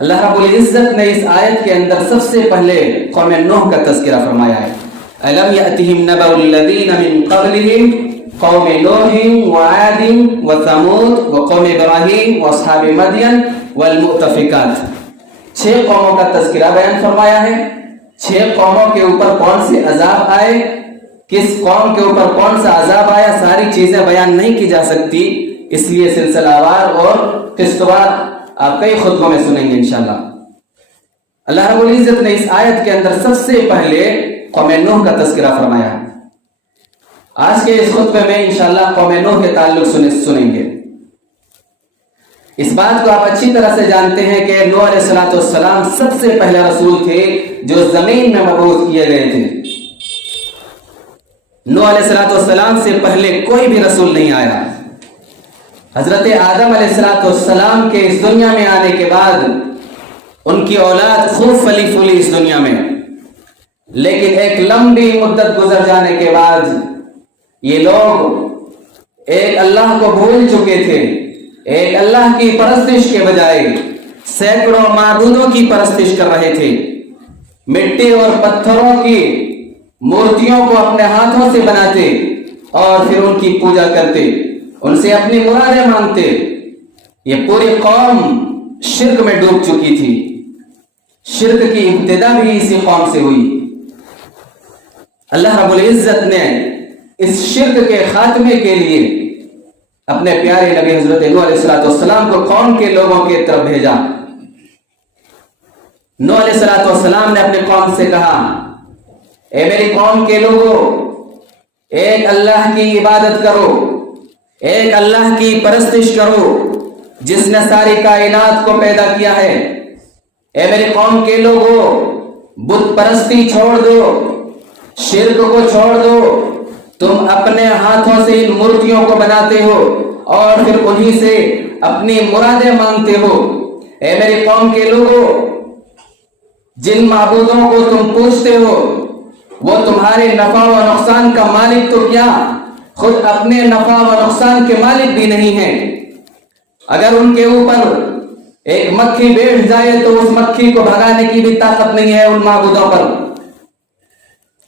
اللہ رب العزت نے اس آیت کے اندر سب سے پہلے قوم نوح کا تذکرہ فرمایا ہے. أَلَمْ يَأْتِهِمْ نَبَأُ الَّذِينَ مِنْ قَبْلِهِمْ قَوْمِ نُوحٍ وَعَادٍ وَثَمُودَ وَقَوْمِ إِبْرَاهِيمَ وَأَصْحَابِ مَدْيَنَ وَالْمُؤْتَفِكَاتِ. 6 قوموں کا تذکرہ بیان فرمایا ہے. 6 قوموں کے اوپر کون سے عذاب آئے, کس قوم کے اوپر کون سا عذاب آیا, ساری چیزیں بیان نہیں کی جا سکتی, اس لیے سلسلہ وار اور قسط وار آپ کئی خطبوں میں سنیں گے انشاءاللہ. اللہ رب العزت نے اس آیت کے اندر سب سے پہلے قوم نوح کا تذکرہ فرمایا. آج کے اس خطبے میں انشاءاللہ قوم نوح کے تعلق سنیں گے. اس بات کو آپ اچھی طرح سے جانتے ہیں کہ نوح علیہ السلام سب سے پہلا رسول تھے جو زمین میں مبعوث کیے گئے تھے. نوح علیہ السلام سے پہلے کوئی بھی رسول نہیں آیا. حضرت آدم علیہ السلام کے اس دنیا میں آنے کے بعد ان کی اولاد خوب پلی پھولی اس دنیا میں, لیکن ایک لمبی مدت گزر جانے کے بعد یہ لوگ ایک اللہ کو بھول چکے تھے. ایک اللہ کی پرستش کے بجائے سینکڑوں معبودوں کی پرستش کر رہے تھے. مٹی اور پتھروں کی مورتیوں کو اپنے ہاتھوں سے بناتے اور پھر ان کی پوجا کرتے, ان سے اپنی مرادیں مانگتے. یہ پوری قوم شرک میں ڈوب چکی تھی. شرک کی ابتدا بھی اسی قوم سے ہوئی. اللہ رب العزت نے اس شرک کے خاتمے کے لیے اپنے پیارے نبی حضرت نوح علیہ السلام کو قوم کے لوگوں کی طرف بھیجا. نوح علیہ السلام نے اپنے قوم سے کہا, اے میری قوم کے لوگوں, ایک اللہ کی عبادت کرو, ایک اللہ کی پرستش کرو جس نے ساری کائنات کو پیدا کیا ہے. اے میری قوم کے لوگوں, بت پرستی چھوڑ دو, شرک کو چھوڑ دو. تم اپنے ہاتھوں سے ان مورتیوں کو بناتے ہو اور پھر انہی سے اپنی مرادیں مانگتے ہو. اے میری قوم کے لوگوں, جن معبودوں کو تم پوجتے ہو وہ تمہارے نفع و نقصان کا مالک تو کیا, خود اپنے نفع و نقصان کے مالک بھی نہیں ہیں. اگر ان کے اوپر ایک مکھی بیٹھ جائے تو اس مکھی کو بھگانے کی بھی طاقت نہیں ہے ان معبودوں پر.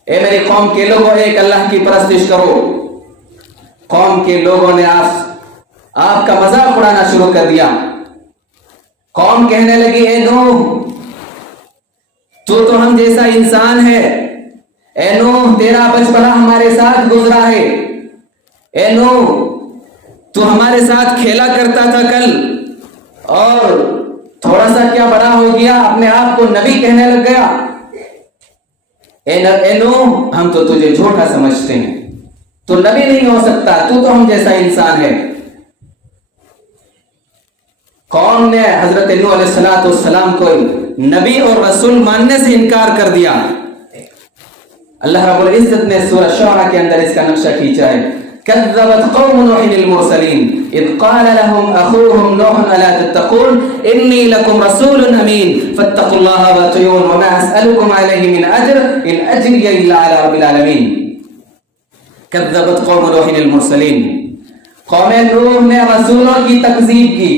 اے میری قوم کے لوگوں, ایک اللہ کی پرستش کرو. قوم کے لوگوں نے آپ کا مذاق اڑانا شروع کر دیا. قوم کہنے لگی, اے نوح, تو ہم جیسا انسان ہے. اے نوح, تیرا بچپنا ہمارے ساتھ گزرا ہے. اے نوح, تو ہمارے ساتھ کھیلا کرتا تھا کل, اور تھوڑا سا کیا بڑا ہو گیا اپنے آپ کو نبی کہنے لگ گیا. اے نوح, ہم تو تجھے جھوٹا سمجھتے ہیں, تو نبی نہیں ہو سکتا, تو ہم جیسا انسان ہے. قوم نے حضرت نوح علیہ السلام کو نبی اور رسول ماننے سے انکار کر دیا. اللہ رب العزت نے سورہ شعراء کے اندر اس کا نقشہ کھینچا ہے. كذبت قوم نوح المرسلين إذ قال لهم أخوهم نوح ألا تتقون إني لكم رسول أمين فاتقوا الله وأطيعون وما أسألكم عليه من أجر إن أجري إلا على رب العالمين. كذبت قوم نوح المرسلين, قوم نوح نے رسولوں کی تکذیب کی.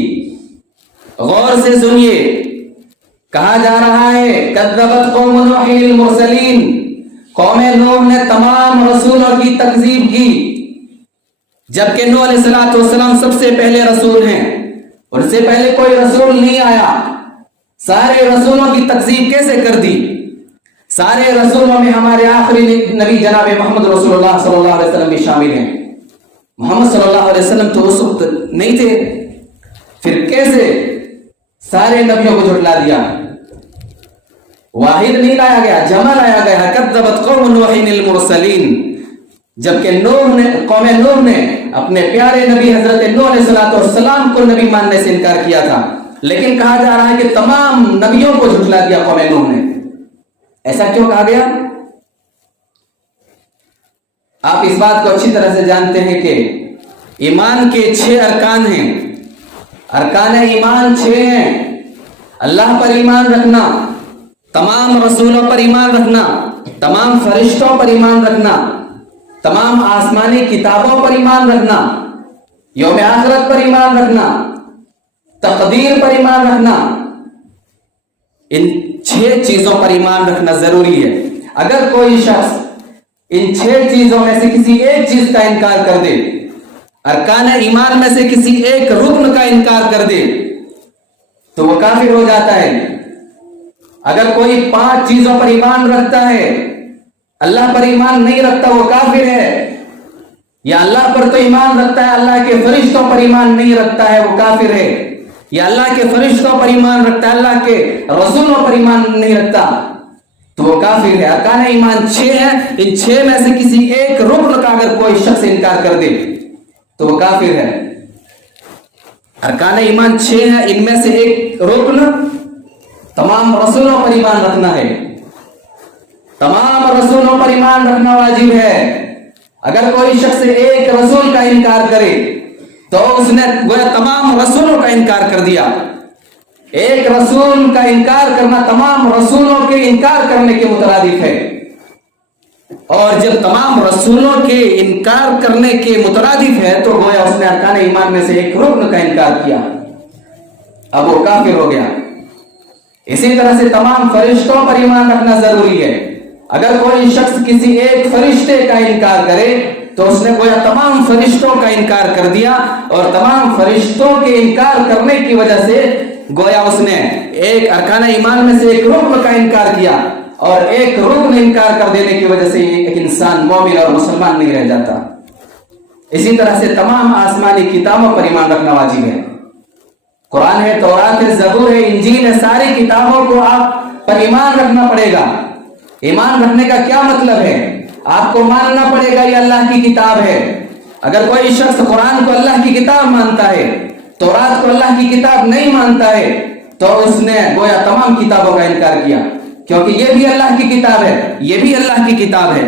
غور سے سنیے, کہا جا رہا ہے كذبت قوم نوح المرسلين, قوم نوح نے تمام رسولوں کی تکذیب کی, جبکہ نوح علیہ السلام سب سے پہلے رسول ہیں. ان سے پہلے کوئی رسول نہیں آیا. سارے رسولوں کی تکذیب کیسے کر دی؟ سارے رسولوں میں ہمارے آخری نبی جناب محمد رسول اللہ صلی اللہ علیہ وسلم بھی شامل ہیں. محمد صلی اللہ علیہ وسلم تو اس وقت نہیں تھے, پھر کیسے سارے نبیوں کو جھٹلا دیا؟ واحد نہیں لایا گیا, جمع لایا گیا. کذبت قوم نوح المرسلین, جبکہ قوم نوح نے اپنے پیارے نبی حضرت نوح علیہ السلام کو نبی ماننے سے انکار کیا تھا, لیکن کہا جا رہا ہے کہ تمام نبیوں کو جھٹلا دیا قوم نوح نے. ایسا کیوں کہا گیا؟ آپ اس بات کو اچھی طرح سے جانتے ہیں کہ ایمان کے 6 ارکان ہیں. ارکان ایمان 6 ہیں. اللہ پر ایمان رکھنا, تمام رسولوں پر ایمان رکھنا, تمام فرشتوں پر ایمان رکھنا, تمام آسمانی کتابوں پر ایمان رکھنا, یوم آخرت پر ایمان رکھنا, تقدیر پر ایمان رکھنا, ان 6 چیزوں پر ایمان رکھنا ضروری ہے. اگر کوئی شخص ان 6 چیزوں میں سے کسی ایک چیز کا انکار کر دے، ارکان ایمان میں سے کسی ایک رکن کا انکار کر دے، تو وہ کافر ہو جاتا ہے. اگر کوئی 5 چیزوں پر ایمان رکھتا ہے، اللہ پر ایمان نہیں رکھتا، وہ کافر ہے. یا اللہ پر تو ایمان رکھتا ہے، اللہ کے فرشتوں پر ایمان نہیں رکھتا ہے، وہ کافر ہے. یا اللہ کے فرشتوں پر ایمان رکھتا ہے، اللہ کے رسولوں پر ایمان نہیں رکھتا، تو وہ کافر ہے. ارکان ایمان 6 ہیں، ان 6 میں سے کسی ایک رکن کا اگر کوئی شخص انکار کر دے تو وہ کافر ہے. ارکان ایمان 6 ہیں، ان میں سے ایک رکن تمام رسولوں پر ایمان رکھنا ہے. تمام رسولوں پر ایمان رکھنا واجب ہے. اگر کوئی شخص ایک رسول کا انکار کرے تو اس نے گویا تمام رسولوں کا انکار کر دیا. ایک رسول کا انکار کرنا تمام رسولوں کے انکار کرنے کے مترادف ہے. اور جب تمام رسولوں کے انکار کرنے کے مترادف ہے تو گویا اس نے ارکان ایمان میں سے ایک رکن کا انکار کیا، اب وہ کافر ہو گیا. اسی طرح سے تمام فرشتوں پر ایمان رکھنا ضروری ہے. اگر کوئی شخص کسی ایک فرشتے کا انکار کرے تو اس نے گویا تمام فرشتوں کا انکار کر دیا، اور تمام فرشتوں کے انکار کرنے کی وجہ سے گویا اس نے ایک ارکان ایمان میں سے ایک رکن کا انکار کیا، اور ایک رکن انکار کر دینے کی وجہ سے ایک انسان مومن اور مسلمان نہیں رہ جاتا. اسی طرح سے تمام آسمانی کتابوں پر ایمان رکھنا واجب ہے. قرآن ہے، تورات ہے، زبور ہے، انجیل ہے، ساری کتابوں کو آپ پر ایمان رکھنا پڑے گا. ایمان رکھنے کا کیا مطلب ہے؟ آپ کو ماننا پڑے گا یہ اللہ کی کتاب ہے. اگر کوئی شخص قرآن کو اللہ کی کتاب مانتا ہے، تورات کو اللہ کی کتاب نہیں مانتا ہے، تو اس نے گویا تمام کتابوں کا انکار کیا، کیونکہ یہ بھی اللہ کی کتاب ہے، یہ بھی اللہ کی کتاب ہے.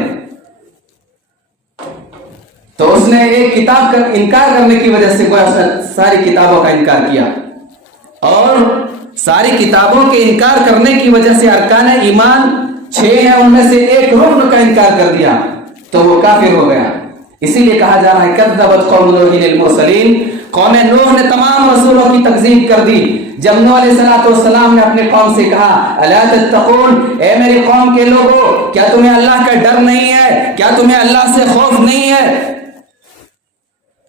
تو اس نے ایک کتاب کا انکار کرنے کی وجہ سے گویا ساری کتابوں کا انکار کیا. اور ساری کتابوں کے انکار کرنے کی وجہ سے ارکان ایمان 6 ہیں، ان میں سے ایک رکن کا انکار کر دیا تو وہ کافر ہو گیا. اسی لیے کہا جا رہا ہے کذبت قوم نوح المرسلین، قوم نوح نے تمام رسولوں کی تکذیب کر دی. جب نوح علیہ السلام نے اپنے قوم سے کہا الا تتقون، اے میری قوم کے لوگوں، کیا تمہیں اللہ کا ڈر نہیں ہے؟ کیا تمہیں اللہ سے خوف نہیں ہے؟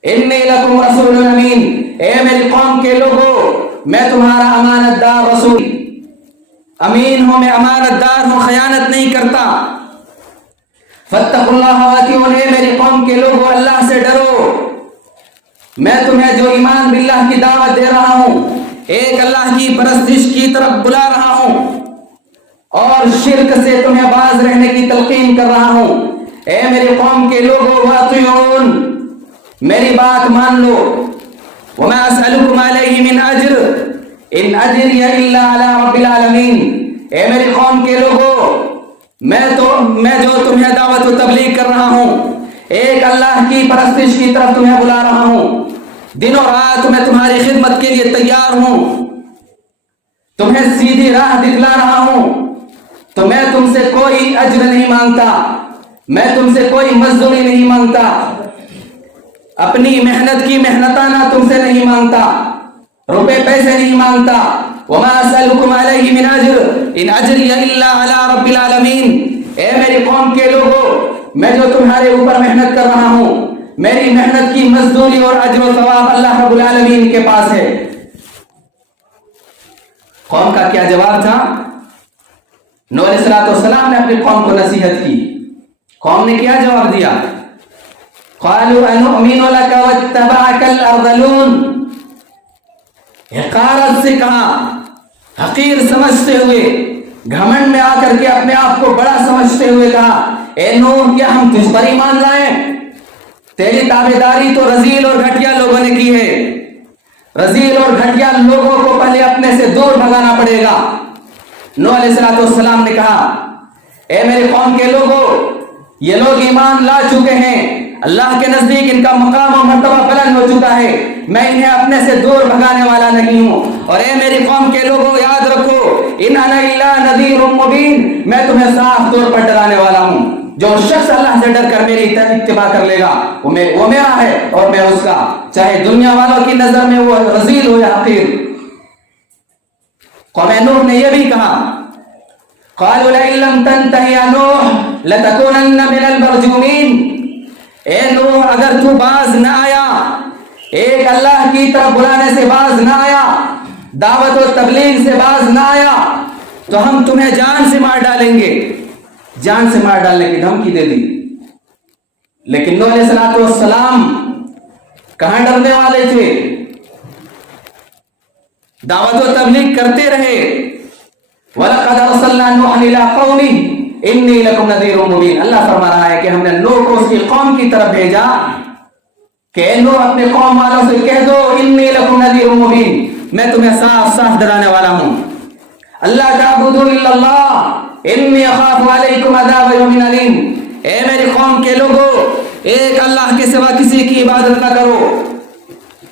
انی لکم رسول امین، اے میری قوم کے لوگوں، میں تمہارا امانت دار رسول امین ہوں، میں امانت دار ہوں، خیانت نہیں کرتا. فاتقوا اللہ واتقون، اے میری قوم کے لوگوں، اللہ سے ڈرو. میں تمہیں جو ایمان باللہ کی دعوت دے رہا ہوں، ایک اللہ کی پرستش کی طرف بلا رہا ہوں، اور شرک سے تمہیں باز رہنے کی تلقین کر رہا ہوں. اے میری قوم کے لوگوں، واطیعون، میری بات مان لو. وما اسألکم علیہ من اجر ان اجری الا علی رب العالمین، اے میری قوم کے لوگوں، میں جو تمہیں دعوت و تبلیغ کر رہا ہوں، ایک اللہ کی پرستش کی طرف تمہیں بلا رہا ہوں، دن و رات میں تمہاری خدمت کے لیے تیار ہوں، تمہیں سیدھی راہ دکھلا رہا ہوں، تو میں تم سے کوئی اجر نہیں مانگتا، میں تم سے کوئی مزدوری نہیں مانگتا، اپنی محنت کی محنتانہ تم سے نہیں مانگتا، روپے پیسے نہیں مانگتا. وما اسألکم علیہ من اجر ان اجری الا علی رب العالمین، اے میری قوم کے لوگوں، میں جو تمہارے اوپر محنت کر رہا ہوں، میری محنت کی مزدوری اور اجر و ثواب اللہ رب العالمین کے پاس ہے. قوم کا کیا جواب تھا؟ نوح علیہ السلام نے اپنی قوم کو نصیحت کی. قوم نے کیا جواب دیا؟ قالوا انؤمن لك واتبعك الارذلون، حقارت سے کہا، حقیر سمجھتے ہوئے، گھمنڈ میں آ کر کے اپنے آپ کو بڑا سمجھتے ہوئے کہا، اے نوح، کیا ہم تجھ پر ایمان لائیں؟ تیری تابعداری تو رذیل اور گھٹیا لوگوں نے کی ہے. رذیل اور گھٹیا لوگوں کو پہلے اپنے سے دور بھگانا پڑے گا. نوح علیہ السلام نے کہا، اے میری قوم کے لوگوں، یہ لوگ ایمان لا چکے ہیں، اللہ کے نزدیک ان کا مقام و مرتبہ بلند ہو چکا ہے، میں انہیں اپنے سے دور بھگانے والا نہیں ہوں. اور اے میری قوم کے لوگوں، یاد رکھو، ان انا الا نذیر مبین، میں تمہیں صاف طور پر ڈرانے والا ہوں. جو شخص اللہ سے ڈر کر میری اتباع کر لے گا وہ میرا ہے اور میں اس کا، چاہے دنیا والوں کی نظر میں وہ رذیل ہو یا حقیر. कौम नूह ने यह भी कहा, क़ालू लइन लम तंतहि या नूह लतकूनन्न मिनल मरजूमीन। ए नूह, अगर तू बाज न आया, एक अल्लाह की तरफ बुलाने से बाज न आया, दावत और तबलीग से बाज न आया, तो हम तुम्हें जान से मार डालेंगे। जान से मार डालने की धमकी दे दी। लेकिन नूह अलैहिस्सलातु वस्सलाम कहां डरने वाले थे, दावत और तबलीग करते रहे। वलक़द अरसलना नूहन इला क़ौमिही इन्नी लकुम नज़ीरुम मुबीन। अल्लाह फरमा रहा है कि हमने नूह को उसकी कौम की तरफ भेजा कि नूह अपने कौम वालों से कह दो, इन्नी लकुम नज़ीरुम मुबीन, मैं तुम्हें साफ साफ डराने वाला हूं। अल्लाह ताबुदू इल्लल्लाह इन्नी अखाफु अलैकुम अज़ाब यौमिन अलीम। ए मेरी कौम के लोगों, एक अल्लाह के सिवा किसी की इबादत न करो,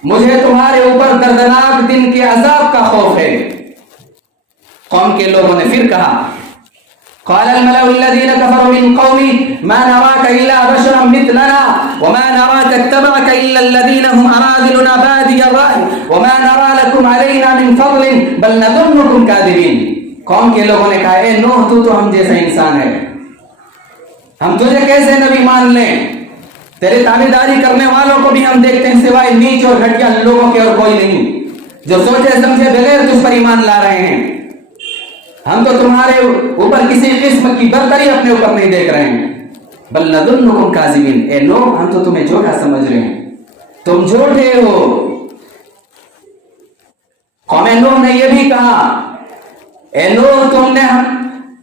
मुझे तुम्हारे ऊपर दर्दनाक दिन के अजाब का खौफ है। कौम के लोगों ने फिर कहा, क़ाल अल मलअु अल्लज़ीना कफ़रू मिन क़ौमी मा नराका इल्ला बशरन मिथलना व मा नराका इत्तबअका इल्ला अल्लज़ीना हुम अराज़िलुना बादियर राय व मा नरा लकुम अलैना मिन फ़ज़लिन बल नज़ुन्नुकुम काज़िबीन। कौम के लोगों ने कहा, ए नूह, तू तो हम जैसा इंसान है, हम तुझे कैसे नबी मान लें? तेरे ताबेदारी करने वालों को भी हम देखते हैं सिवाय नीच और घटिया लोगों के और कोई नहीं, जो सोचे समझे बगैर तुझ पर ईमान ला रहे हैं। हम तो तुम्हारे ऊपर किसी किस्म की बरतरी अपने ऊपर नहीं देख रहे हैं। बल नज़ुन्नुकुम काज़िबीन। ए नूह, हम तो तुम्हें झूठा समझ रहे हैं, तुम झूठे हो। कौम नूह ने यह भी कहा, ए नूह,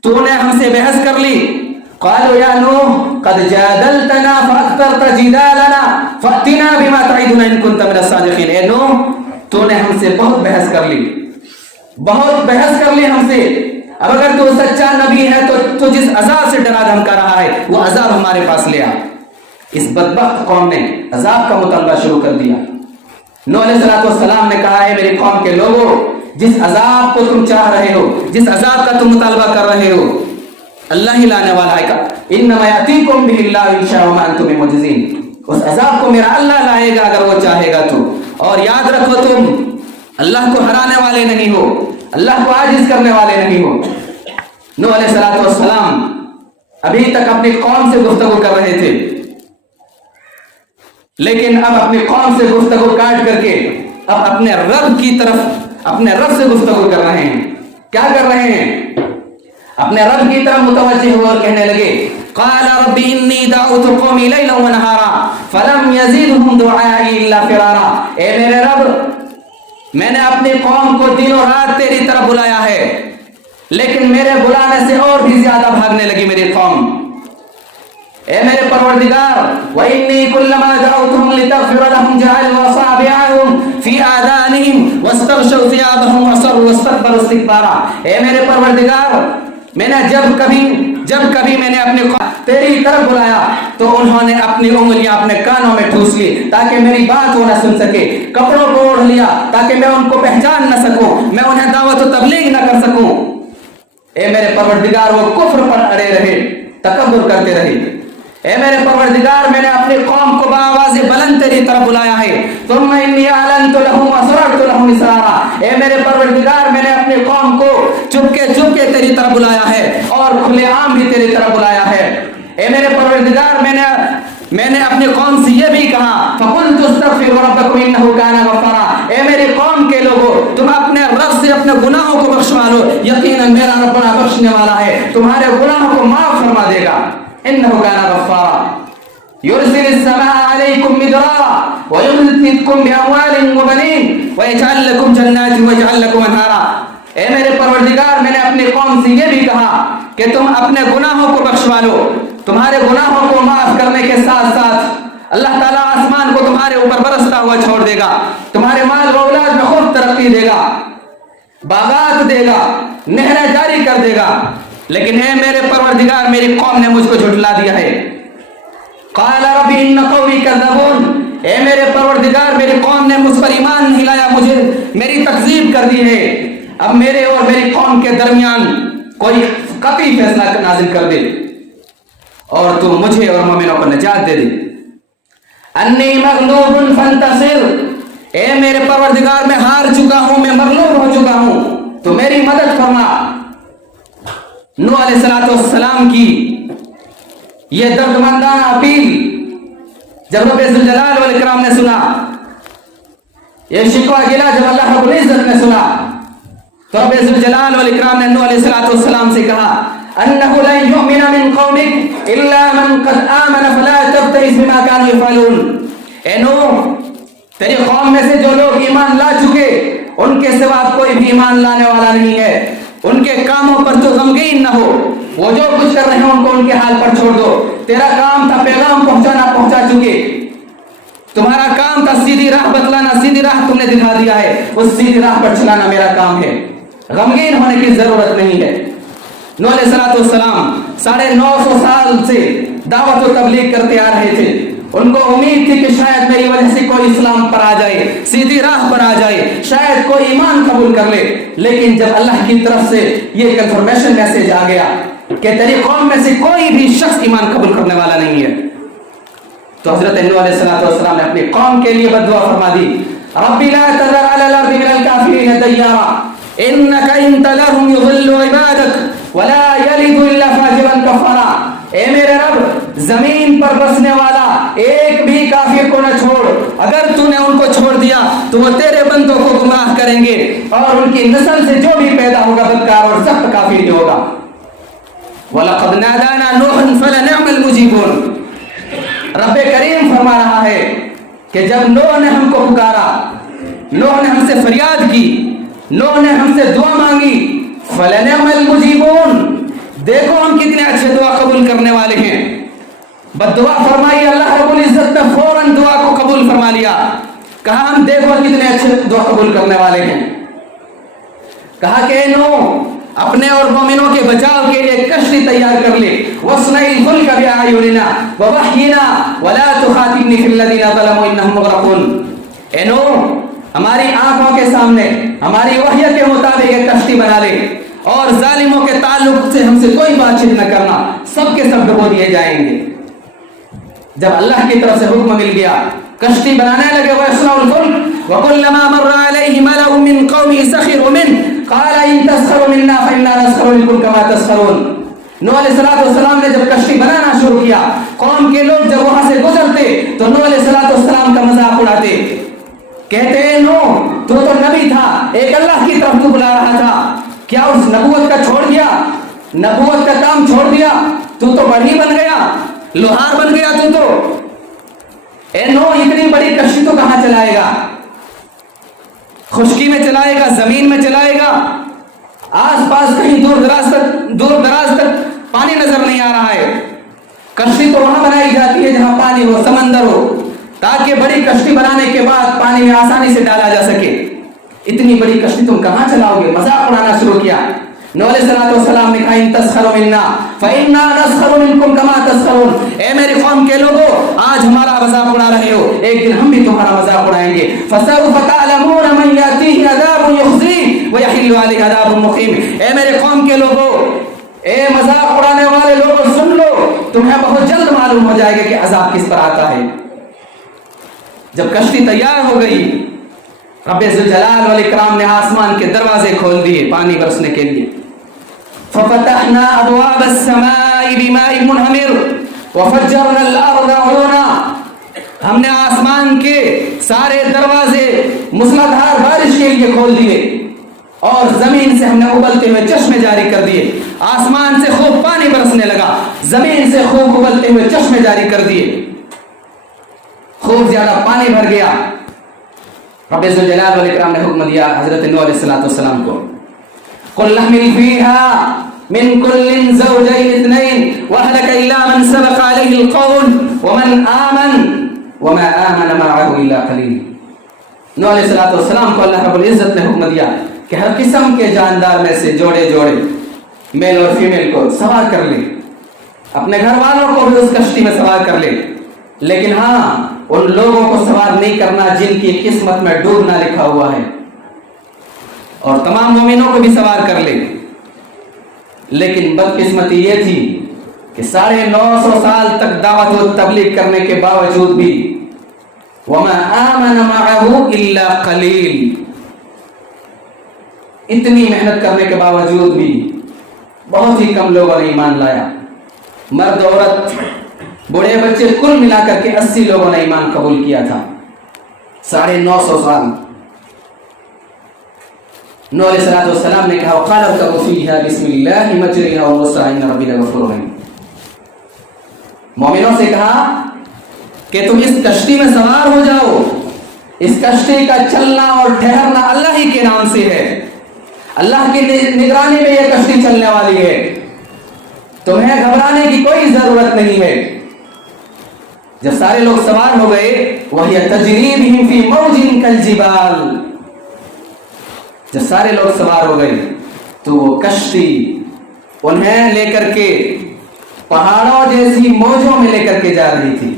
तूने हमसे बहस कर ली। क़ालू या नूह क़द जादलतना फ़अक्तरत जिदालना फ़अतिना बिमा तईदुना इन कुन्त मिनस सादिक़ीन। ए नूह, तूने हमसे बहुत बहस कर ली, बहुत बहस कर ली हमसे। अब अगर तू सच्चा नबी है तो जिस अजाब से डरा धमका रहा है वो अजाब हमारे पास ले आ। इस बदबख्त कौम ने अजाब का मुतालबा शुरू कर दिया। नूह अलैहिस्सलातु वस्सलाम ने कहा, है मेरी कौम के लोगों, जिस अजाब को तुम चाह रहे हो, जिस अजाब का तुम मुतालबा कर रहे हो, अल्लाह ही लाने वाला है। इन्नमा यातीकुम बिहिल्लाहु इन शाअ व मा अंतुम बिमुजिज़ीन। उस अजाब को मेरा अल्लाह लाएगा अगर वो चाहेगा तो। और याद रखो, तुम अल्लाह को हराने वाले नहीं हो, अल्लाह को आजिज करने वाले नहीं हो। नूह अलैहिस्सलातु वस्सलाम अभी तक अपनी कौम से गुफ्तगू कर रहे थे, लेकिन अब अपनी कौम से गुफ्तगू काट करके अब अपने रब की तरफ, अपने रब से गुफ्तगू कर रहे हैं। क्या कर रहे हैं? अपने रब की तरफ मुतवज्जे हुए और कहने लगे, क़ाल रब्बी इन्नी दअउतु क़ौमी लैलन व नहारा फलम यज़िदहुम दुआई इल्ला फ़िरारा। ए मेरे रब, मैंने अपनी कौम को दिनों रात तेरी तरफ बुलाया है, लेकिन मेरे बुलाने से और भी ज्यादा भागने लगी मेरी कौम। ए मेरे परवरदिगार, व इन्नी कुल्लमा दअउतुहुम लितग़फिर लहुम जअलू असाबिअहुम फी आदानिहिम वस्तग़शव सियाबहुम वअसरु वस्तकबरू इस्तिकबारा। ए मेरे परवरदिगार, मैंने जब कभी मैंने अपने तेरी तरफ बुलाया तो उन्होंने अपनी उंगलियां अपने कानों में ठूस ली ताकि मेरी बात वो न सुन सके, कपड़ों को ओढ़ लिया ताकि मैं उनको पहचान न सकूं, मैं उन्हें दावत और तबलीग न कर सकूं। ए मेरे परवरदिगार, वो कुफ्र पर अड़े रहे, तकब्बुर करते रहे। ए मेरे परवरदिगार, मैंने अपनी कौम को बाआवाज़ बुलंद तेरी तरफ बुलाया है। तुम इन्नी अअलनतु लहुम वअसररतु लहुम इसरारा। ए मेरे परवरदिगार, मैंने अपनी कौम को चुपके तेरी तरफ बुलाया है और खुलेआम भी तेरी तरफ बुलाया है। ए मेरे परवरदिगार, मैंने अपनी कौम से यह भी कहा, फ़क़ुल्तु अस्तग़फ़िरू रब्बकुम इन्नहु काना गफ़्फ़ारा। ए मेरी कौम के लोगों, तुम अपने रब से अपने गुनाहों को बख्शवा लो, यकीनन मेरा रब बड़ा बख्शने वाला है, तुम्हारे गुनाहों को माफ फरमा देगा। इन्नहु काना गफ़्फ़ारा युरसिलिस समाअ अलैकुम मिदरारा व युमदिदकुम बिअमवालिन व बनीन व यजअल लकुम जन्नातिन व यजअल लकुम अन्हारा। ए मेरे परवरदिगार, मैंने अपनी कौम से ये भी कहा कि तुम अपने गुनाहों को बख्शवा लो, तुम्हारे गुनाहों को माफ करने के साथ साथ अल्लाह ताला आसमान को तुम्हारे ऊपर बरसता हुआ छोड़ देगा, तुम्हारे माल व औलाद में खूब तरक्की देगा, बागात देगा, नहरें जारी कर देगा। लेकिन है मेरे परवरदिगार, मेरी कौम ने मुझको झुठला दिया है। क़ाल रब्बी इन्न क़ौमी कज़्ज़बून। ए मेरे परवरदिगार, मेरी कौम ने मुझ पर ईमान नहीं लाया, मुझे मेरी तकज़ीब कर दी है। अब मेरे और मेरी कौम के दरमियान कोई कतई फैसला नाज़िल कर दे और तू मुझे और मोमिनों को निजात दे दे। अन्नी मग़लूबुन फंतसिर। ए मेरे परवरदिगार, मैं हार चुका हूं, मैं मग़लूब हो चुका हूं, तो मेरी मदद फरमा। नूह अलैहिस्सलाम की ये दर्दमंदाना अपील जब रब्बे ज़ुल जलाल वल इकराम ने सुना, ये शिकवा गिला जब अल्लाह रब्बुल इज्जत ने सुना, तो रब्बे ज़ुल जलाल वल इकराम ने नूह अलैहिस्सलाम से कहा, अन्नहु लन युमिना मिन कौमिक इल्ला मन क़द आमन फला तब्तइस बिमा कानू यफ़अलून। ए नूह, तेरी कौम में से जो लोग ईमान ला चुके उनके सिवा कोई भी ईमान लाने वाला नहीं है। उनके कामों पर तो गमगीन न हो, वो जो कुछ कर रहे हैं उनको उनके हाल पर छोड़ दो। तेरा काम था पैगाम पहुंचाना, पहुंचा चुके। तुम्हारा काम था सीधी राह बतलाना, सीधी राह तुमने दिखा दिया है, उस सीधी राह पर चलाना मेरा काम है। गमगीन होने की जरूरत नहीं है। नूह अलैहिस्सलाम 950 साल से दावत और तबलीग करते आ रहे थे। उनको उम्मीद थी कि शायद मेरी वजह से कोई इस्लाम पर आ जाए, सीधी राह पर आ जाए, शायद कोई ईमान कबूल कर ले। लेकिन जब अल्लाह की तरफ से ये कंफर्मेशन मैसेज आ गया कि तेरी कौम में से कोई भी शख्स ईमान कबूल करने वाला नहीं है, तो हजरत नूह अलैहिस्सलाम ने अपनी कौम के लिए बद्दुआ फरमा दी, रब्बी ला तज़र अलल अर्दि मिनल काफिरीन दय्यारा इन्नका इन तज़रहुम युज़िल्लु इबादक वला यलिदु इल्ला फाजिरन कफ़ारा। ए मेरे रब, जमीन पर बसने वाला एक भी काफिर को न छोड़। अगर तूने उनको छोड़ दिया तो वो तेरे बंदों को गुमराह करेंगे और उनकी नस्ल से जो भी पैदा होगा बदकार और सख्त काफिर ही होगा। वलक़द नादाना नूह फलनिअमल मुजीबून। रब्बे करीम फरमा रहा है कि जब नूह ने हमको पुकारा, नूह ने हमसे फरियाद की, नूह ने हमसे दुआ मांगी, फलनिअमल मुजीबून, देखो हम कितने अच्छे दुआ कबूल करने वाले हैं। बद्दुआ फरमाई, अल्लाह रब्बुल इज्जत ने फौरन दुआ को कबूल फरमा लिया। कहा हम देखो कितने अच्छे दुआ कबूल करने वाले हैं। कहा कि नूह, अपने और मोमिनों के बचाव के लिए कश्ती तैयार कर ले। वस्नइल फुल्क बिअयुनिना व वहयिना वला तुखातिबनी फिल लदीना ज़लमू इन्नहुम मुग़रक़ून। ए नूह, हमारी आंखों के सामने हमारी वहय के मुताबिक एक कश्ती बना ले और जालिमों के ताल्लुक से हमसे कोई बातचीत न करना, सबके सब डुबो दिए जाएंगे। जब अल्लाह की तरफ से हुक्म मिल गया, कश्ती बनाने लगे। वयस्नउल फुल्क वकुल्लमा मर्रा अलैहि मलअ मिन कौमिही सखिरू मिन क़ाल इन तस्खरू मिन्ना फइन्ना नस्खरू मिनकुम कमा तस्खरून। नूह अलैहिस्सलाम ने जब कश्ती बनाना शुरू किया, कौम के लोग जब वहां से गुजरते तो नूह अलैहिस्सलाम का मजाक उड़ाते, कहते हैं नूह, तू तो नबी था, एक अल्लाह की तरफ तू बुला रहा था, क्या उस नबूवत का छोड़ दिया, नबूवत का काम छोड़ दिया, तू तो बढ़ी बन गया, लोहार बन गया तू तो। ए नूह, इतनी बड़ी कश्ती तो कहां चलाएगा? खुशकी में चलाएगा, जमीन में चलाएगा, आस पास कहीं दूर दराज तक पानी नजर नहीं आ रहा है। कश्ती तो वहां बनाई जाती है जहां पानी हो, समंदर हो, ताकि बड़ी कश्ती बनाने के बाद पानी में आसानी से डाला जा सके। इतनी बड़ी कश्ती तुम कहां चलाओगे? मजाक उड़ाना शुरू किया। नूह अलैहिस्सलाम ने कहा इन तस्खरू मिन्ना फइन्ना नस्खरू मिनकुम कमा तस्खरून। ए मेरी कौम के लोगों, आज हमारा मजाक उड़ा रहे हो, एक दिन हम भी तुम्हारा मजाक उड़ाएंगे। फसौफ तअलमून मन यातीहि अज़ाबुन युख़ज़ी व यहिल्लु अलैहि अज़ाबुन मुक़ीम। ए मेरे कौम के लोगों, ए मजाक उड़ाने वाले लोगों, सुन लो, तुम्हें बहुत जल्द मालूम हो जाएगा कि अजाब किस पर आता है। जब कश्ती तैयार हो गई, रब्बे ज़ुल जलाल वल इकराम ने आसमान के दरवाजे खोल दिए पानी बरसने के लिए। फफ़तहना अबवाबस समाई बिमाइन मुनहमिर वफ़ज्जरनल अर्ज़ उयूना। हमने आसमान के सारे दरवाजे मूसलाधार बारिश के लिए खोल दिए और जमीन से हमने उबलते हुए चश्मे जारी कर दिए। आसमान से खूब पानी बरसने लगा, जमीन से खूब उबलते हुए चश्मे जारी कर दिए, खूब ज्यादा पानी भर गया। रब्बे ज़ुल जलाल वल इकराम ने हुक्म दिया हजरत नूह अलैहिस्सलाम को, कुल नहमिल फीहा मिन कुल्लिन ज़ौजैन इत्नैन व अहलक इल्ला मन सबक़ अलैहिल क़ौल व मन आमन व मा आमन मअहु इल्ला क़लील। नूह अलैहिस्सलाम को अल्लाह रब्बुल इज्जत ने हुक्म दिया कि हर किस्म के जानदार में से जोड़े जोड़े मेल और फीमेल को सवार कर ले, अपने घर वालों को भी उस कश्ती में सवार कर ले, लेकिन हाँ, उन लोगों को सवार नहीं करना जिनकी किस्मत में डूबना लिखा हुआ है, और तमाम मोमिनों को भी सवार कर ले। लेकिन बदकिस्मती ये थी कि 950 साल तक दावत और तबलीग करने के बावजूद भी वमा आमन मअहु इल्ला कलील, اتنی محنت کرنے کے باوجود بھی بہت ہی کم لوگوں نے ایمان لایا. مرد عورت بوڑھے بچے کل ملا کر کے 80 لوگوں نے ایمان قبول کیا تھا. 950 سال. نوح علیہ السلام نے کہا وقال اركبوا فيها بسم الله مجريها ومرساها ان ربي لغفور رحيم. مومنوں سے کہا کہ تم اس کشتی میں سوار ہو جاؤ. اس کشتی کا چلنا اور ٹھہرنا اللہ ہی کے نام سے ہے. اللہ کی نگرانی میں یہ کشتی چلنے والی ہے. تمہیں گھبرانے کی کوئی ضرورت نہیں ہے. جب سارے لوگ سوار ہو گئے وَهِيَ تَجْرِي بِهِمْ فِي مَوْجٍ كَالْجِبَالِ. جب سارے لوگ سوار ہو گئے تو وہ کشتی انہیں لے کر کے پہاڑوں جیسی موجوں میں لے کر کے جا رہی تھی.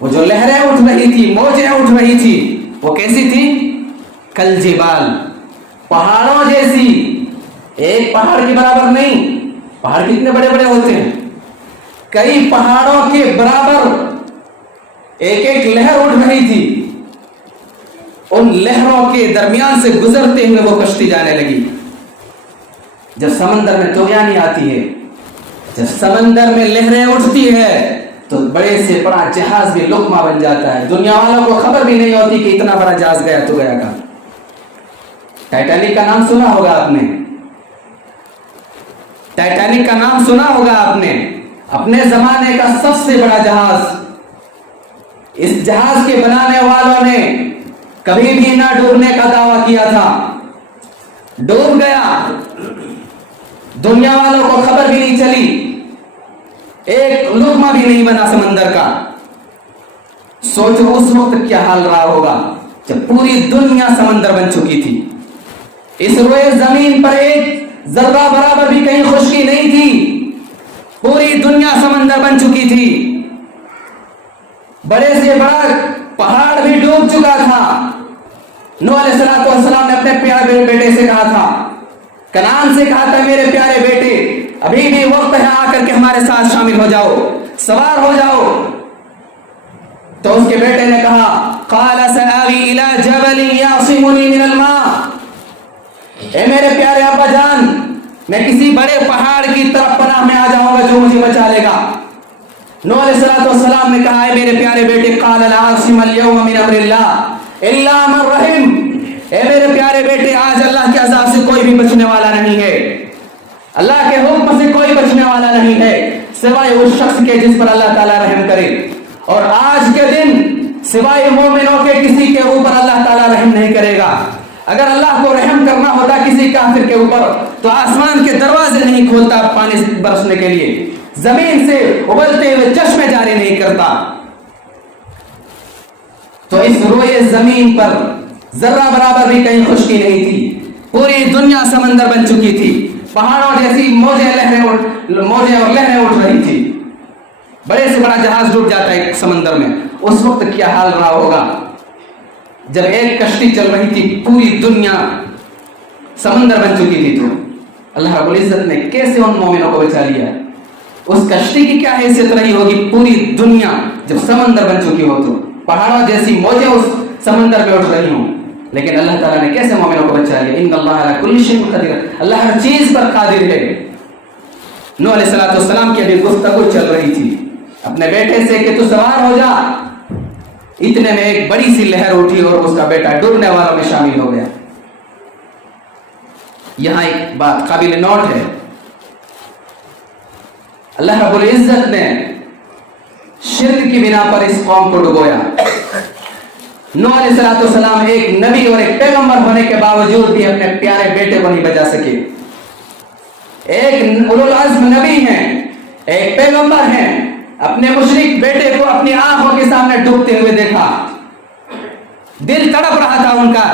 وہ جو لہریں اٹھ رہی تھی، موجیں اٹھ رہی تھی، وہ کیسی تھی؟ کالجبال، پہاڑوں جیسی. ایک پہاڑ کے برابر نہیں. پہاڑ کتنے بڑے بڑے ہوتے ہیں؟ کئی پہاڑوں کے برابر ایک ایک لہر اٹھ رہی تھی. ان لہروں کے درمیان سے گزرتے ہوئے وہ کشتی جانے لگی. جب سمندر میں طغیانی آتی ہے، جب سمندر میں لہریں اٹھتی ہے تو بڑے سے بڑا جہاز بھی لقمہ بن جاتا ہے. دنیا والوں کو خبر بھی نہیں ہوتی کہ اتنا بڑا جہاز گیا تو گیا کہاں. ٹائٹینک کا نام سنا ہوگا آپ نے. ٹائٹینک کا نام سنا ہوگا آپ نے. اپنے زمانے کا سب سے بڑا جہاز. اس جہاز کے بنانے والوں نے کبھی بھی نہ ڈوبنے کا دعویٰ کیا تھا. ڈوب گیا. دنیا والوں کو خبر بھی نہیں چلی. ایک لقمہ بھی نہیں بنا سمندر کا. سوچو اس وقت کیا حال رہا ہوگا جب پوری دنیا سمندر بن چکی تھی. اس روئے زمین پر ایک ذرہ برابر بھی کہیں خشکی نہیں تھی. پوری دنیا سمندر بن چکی تھی. بڑے سے بڑا پہاڑ بھی ڈوب چکا تھا. نوح علیہ السلام نے اپنے پیارے بیٹے سے کہا تھا، کنعان سے کہا تھا میرے پیارے بیٹے ابھی بھی وقت ہے، آ کر کے ہمارے ساتھ شامل ہو جاؤ، سوار ہو جاؤ. تو اس کے بیٹے نے کہا قال سآوی الی جبل یعصمنی من الماء. اے میرے پیارے ابا جان، میں کسی بڑے پہاڑ کی طرف پناہ میں آ جاؤں گا جو مجھے بچا لے گا. نوح علیہ السلام نے کہا اے میرے پیارے بیٹے قال لا عاصم اليوم من امر اللہ الا من رحم. اے میرے پیارے بیٹے آج اللہ کے عذاب سے کوئی بھی بچنے والا نہیں ہے. اللہ کے حکم سے کوئی بچنے والا نہیں ہے سوائے اس شخص کے جس پر اللہ تعالیٰ رحم کرے. اور آج کے دن سوائے مومنوں کے کسی کے اوپر اللہ تعالیٰ رحم نہیں کرے گا. اگر اللہ کو رحم کرنا ہوتا کسی کافر کے اوپر تو آسمان کے دروازے نہیں کھولتا پانی برسنے کے لیے، زمین سے ابلتے ہوئے چشمے جاری نہیں کرتا. تو اس روئے زمین پر ذرہ برابر بھی کہیں خشکی نہیں تھی. پوری دنیا سمندر بن چکی تھی. پہاڑوں جیسی موجیں اور لہریں اٹھ رہی تھی. بڑے سے بڑا جہاز ڈوب جاتا ہے سمندر میں. اس وقت کیا حال رہا ہوگا جب ایک کشتی چل رہی تھی، پوری دنیا سمندر بن چکی تھی. تو اللہ رب العزت نے کیسے ان مومنوں کو بچا لیا. اس کشتی کی کیا حیثیت رہی ہوگی پوری دنیا جب سمندر بن چکی ہو، تو پہاڑوں جیسی موجیں اس سمندر میں اٹھ رہی ہوں، لیکن اللہ تعالیٰ نے کیسے مومنوں کو بچا لیا. ان اللہ علی کل شیء قدیر. اللہ ہر چیز پر قادر ہے. نوح علیہ السلام کی ابھی گفتگو چل رہی تھی اپنے بیٹے سے کہ تو سوار ہو جا. اتنے میں ایک بڑی سی لہر اٹھی اور اس کا بیٹا ڈوبنے والوں میں شامل ہو گیا. یہاں ایک بات قابل نوٹ ہے. اللہ رب العزت نے شرک کی بنا پر اس قوم کو ڈبویا. نوح علیہ السلام ایک نبی اور ایک پیغمبر ہونے کے باوجود بھی اپنے پیارے بیٹے کو نہیں بچا سکے. ایک اولو العزم نبی ہیں، ایک پیغمبر ہیں، اپنے مشرک بیٹے کو اپنی آنکھوں کے سامنے ڈوبتے ہوئے دیکھا. دل تڑپ رہا تھا ان کا،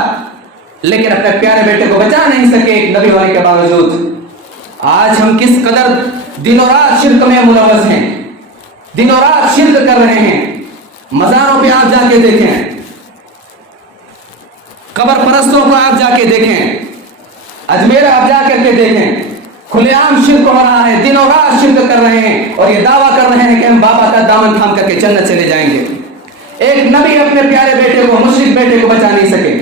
لیکن اپنے پیارے بیٹے کو بچا نہیں سکے ایک نبی ہونے کے باوجود. آج ہم کس قدر دن و رات شرک میں ملوث ہیں، دن و رات شرک کر رہے ہیں. مزاروں پہ آپ جا کے دیکھیں، قبر پرستوں کو آپ جا کے دیکھیں، اجمیر آپ جا کر کے دیکھیں، کھلے عام شرک ہو رہا ہے. دن و رات شرک کر رہے ہیں اور یہ دعویٰ کر رہے ہیں کہ ہم بابا کا دامن تھام کر کے جنت چلے جائیں گے. ایک نبی اپنے پیارے بیٹے کو، مشرک بیٹے کو بچا نہیں سکے.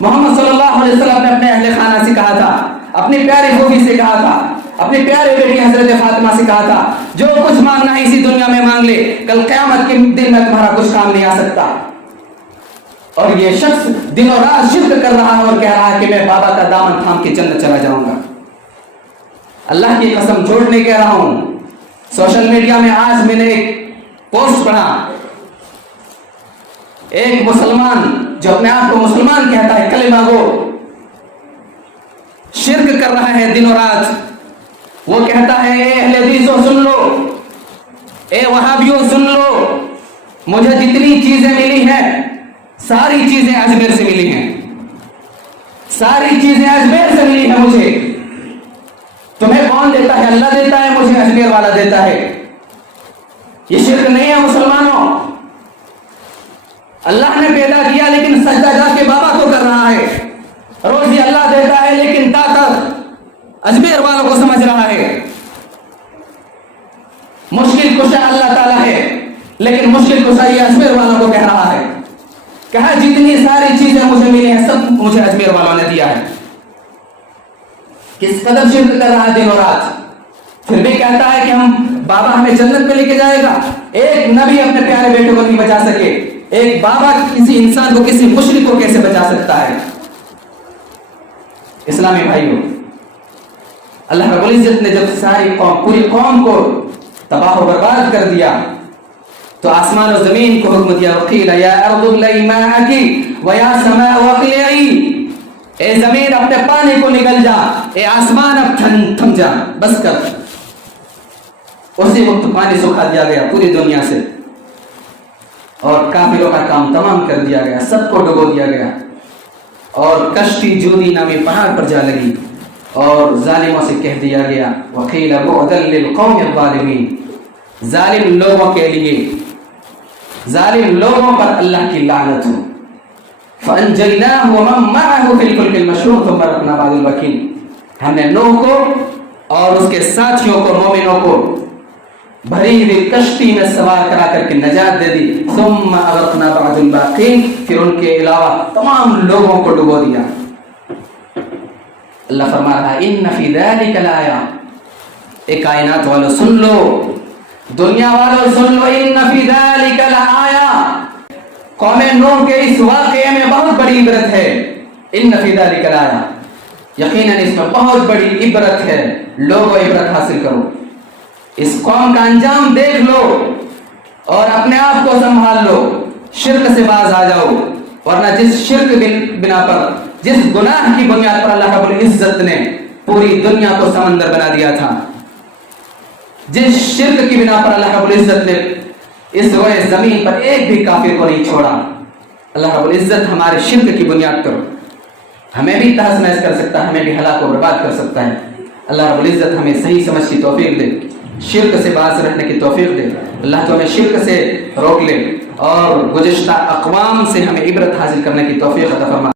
मोहम्मद सल्लल्लाहु अलैहि वसल्लम ने अपने अहले खाना से कहा था, अपनी प्यारी बीवी से कहा था, अपनी प्यारी बेटी हजरत फातिमा से कहा था, जो कुछ मांगना है इसी दुनिया में मांग ले, कल क़यामत के दिन में तुम्हारा कुछ काम नहीं आ सकता। और ये शख्स दिन और रात शिर्क कर रहा है और कह रहा है कि मैं बाबा का दामन थाम के जन्नत चला जाऊंगा। अल्लाह की कसम झूठ नहीं कह रहा हूं। सोशल मीडिया में आज मैंने एक पोस्ट पढ़ा, एक मुसलमान जो अपने आप को मुसलमान कहता है, कलिमा गो, शिर्क कर रहा है दिन और रात। वो कहता है, ए अहले हदीसो सुन लो, ए वहाबियों सुन लो, मुझे जितनी चीजें मिली हैं सारी चीजें अजमेर से मिली हैं, सारी चीजें अजमेर से मिली है मुझे। तुम्हें कौन देता है? अल्लाह देता है, मुझे अजमेर वाला देता है। ये शिर्क नहीं है मुसलमानों। अल्लाह ने पैदा किया लेकिन सजदा जाके बाबा को कर रहा है। रोजी अल्लाह देता है लेकिन ताकत अजमेर वालों को समझ रहा है। मुश्किल कुशा अल्लाह ताला है लेकिन मुश्किल कुशा ये अजमेर वालों को कह रहा है। कहा जितनी सारी चीजें मुझे मिली हैं सब मुझे अजमेर वालों ने दिया है। किस कदर शिर्क कर रहा है दिन और रात, फिर भी कहता है कि हम बाबा हमें जन्नत पे लेके जाएगा। एक नबी अपने प्यारे बेटे को नहीं बचा सके, एक बाबा किसी इंसान को, किसी मुशरिक को कैसे बचा सकता है? इस्लामी भाइयों, अल्लाह रब्बुल इज्जत ने जब सारी कौम, पूरी कौम को तबाह बर्बाद कर दिया तो आसमान और जमीन को हुक्म दिया, वकील या अर्दु लई माअकी व या समा वक़लिई, ए जमीन अपने पानी को निकल जा, ए आसमान अब थम जा, बस कर। उसी वक्त पानी सुखा दिया गया पूरी दुनिया से और काफिरों का काम तमाम कर दिया गया, सबको डुबो दिया गया। और कश्ती जूदी नामी पहाड़ पर जा लगी और जालिमों से कह दिया गया, वकील बुअदल लिल कौमि ज़ालिमीन, जालिम लोगों के लिए, जालिम लोगों पर अल्लाह की लानत हो। फअनजयनाहु व मन मअहु फिल फुल्किल मशहूर थुम्मा रखना बादिल वकील, हमने नूह को और उसके साथियों को, मोमिनों को भरी हुई कश्ती में सवार करा करके नजात दे दी। सुम्मा अगरकना बअदुल बाकीन, फिर उनके अलावा तमाम लोगों को डुबो दिया। अल्लाह फरमा रहा है, इन्न फी ज़ालिका लाया, ए कायनात वालों सुन लो, दुनिया वालों सुन लो, इन्न फी ज़ालिका लाया, कौमे नूह के इस वाक़ये में बहुत बड़ी इबरत है। इन्न फी ज़ालिका लाया, यकीनन इसमें बहुत बड़ी इबरत है, लोगों इबरत हासिल करो। इस कौम का अंजाम देख लो और अपने आप को संभाल लो, शिर्क से बाज आ जाओ, वरना जिस शिर्क बिना पर, जिस गुनाह की बुनियाद पर अल्लाह रब्बुल इज्जत ने पूरी दुनिया को समंदर बना दिया था, जिस शिर्क की बिना पर अल्लाह रब्बुल इज्जत ने इस रोए जमीन पर एक भी काफिर को नहीं छोड़ा। अल्लाह रब्बुल इज्जत हमारे शिर्क की बुनियाद पर हमें भी तहस नहस कर सकता है, हमें भी हलाक और बर्बाद कर सकता है। अल्लाह रब्बुल इज्जत हमें सही समझ की तौफीक दे, शिर्क से बाज रहने की तौफीक दे। अल्लाह तो हमें शिर्क से रोक ले और गुज़िश्ता अक़वाम से हमें इबरत हासिल करने की तौफीक अता फरमा।